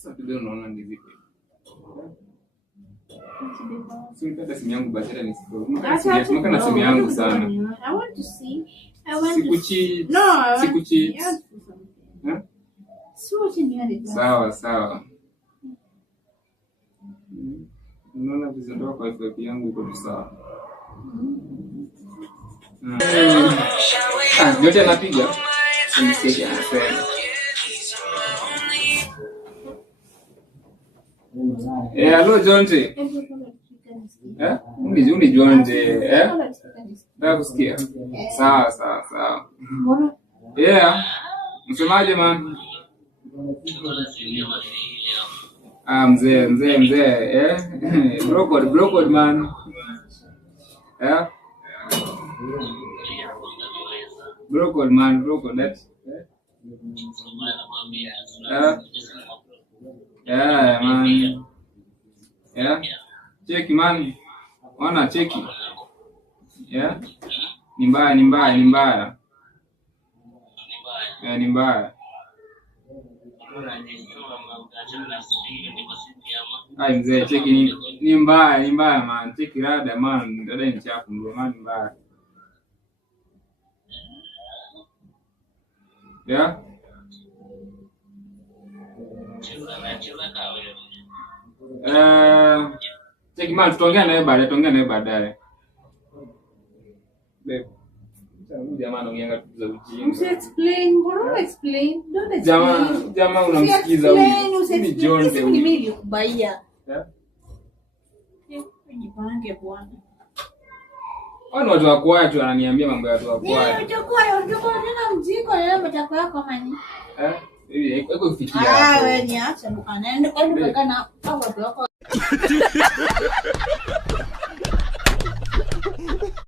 Sasa tu unaona ni vipi? Sasa simu yangu battery ni siko. Maka na simu yangu sana. I want to see. Sikuchi. No. Sikuchi. Sawa. Unaona vizuri kwa FP yangu iko tu sawa. Yote anapiga. Nimesikia anasema. Hello Jonte. Uni Jonte, Nataka kusikia. Sawa. Msemaje man? Mzee. Bro code man. Bro code that. Man. Cheki man. Wana cheki. Ni mbaya. Ni mbaya. Ai mzee cheki ni mbaya man. Cheki rada man. Dada ni chafu ndio man mbaya. Cheki man tutaongea naye baadaye. Babe. Jamaa anaongea tu za ujinga. Explain. Don't explain. Jamaa unamsikiza huyu. Ni Jonte. Ni mimi nilikubaia. Nipange bwana. Wao watu wa kwaya tu ananiambia mambo ya watu wa kwaya. Utakuwa nina mjiko yeye mtako yako mani. Hivi haiko kufikia hapo. Wewe ni acha mkanaenda kwa kana au watu wako.